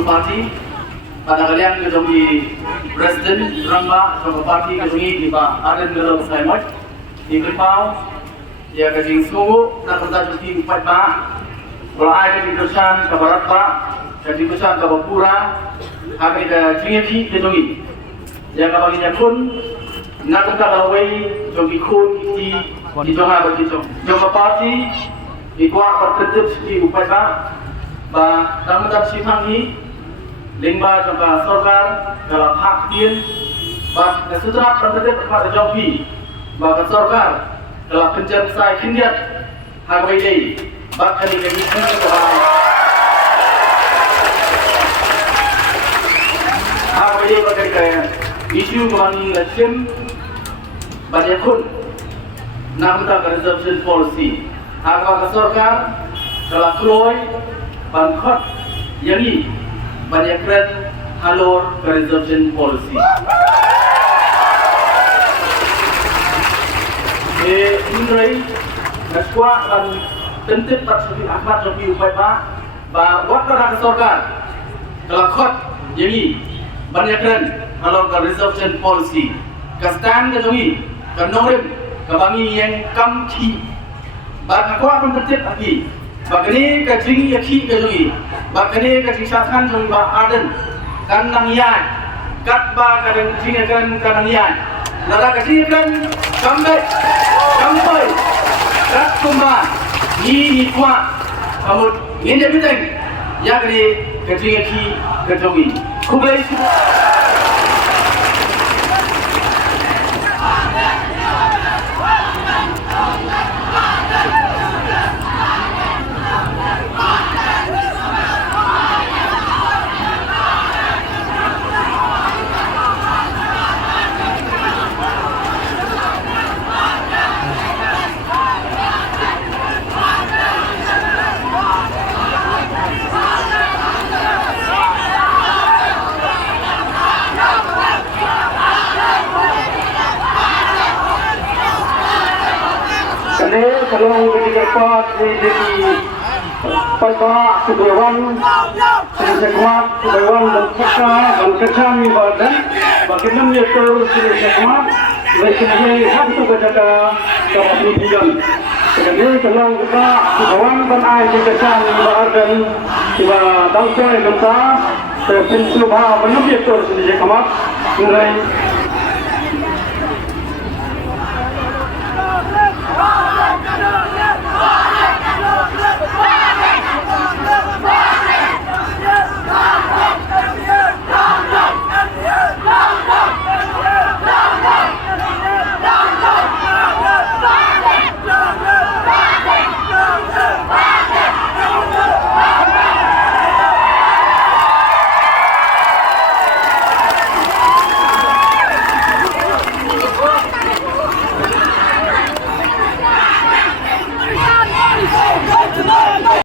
People's Party. Pada kalian kejongi Presiden Rangba sama parti kejongi di Pak Aden Gerald Saimat di Kepau. Dia kejing semua nak kerja jadi empat Pak. Kalau ada di Kersan ke Barat Pak, dan di Kersan ke Bapura, kami ke Jinggi kejongi. Dia kabarnya pun nak kerja lawai jongi kun di jonga bagi jonga parti di kuat berkedip di empat Pak. Ba dalam tak sifang ini lingba juga sorgar dalam hak dia ba sesuatu terkait pada jogi ba sorgar dalam pencarian saya kindiat hak ini ba kali ini hak ini berkaitan isu mengenai election banyak pun nak minta reservation policy hak sorgar dalam kloy Bangkot yang ini banyak keren halor reservation policy. Mengenai naswa dan tentu tersebut amat lebih upaya bahawa waktu sorgar dalam kot yang ini banyak keren halor reservation policy. Kastan kejongi kenorim kebangi yang kamki bahawa aku tentu lagi. Bagani kajing yaki kajungi, bagani kajing syakhan jung ba Aden, kan nangian, kat ba kadang jing kan nangian, nara kajing kan sampai, kat kumba, ni kuat, kamu ni dia bilang, ya kani kajing yaki kajungi, kublai itu. Kalau ketika dapat di Pak Sudirwan, Sekmat, Sudirwan dan Pakar dan kecami badan, bagaimana itu Sekmat, resmi satu berjaga kemudian. Jadi kalau kita Sudirwan dan Air kecami badan, tiba dalsa kita terpintu bah menuju itu Sekmat, mulai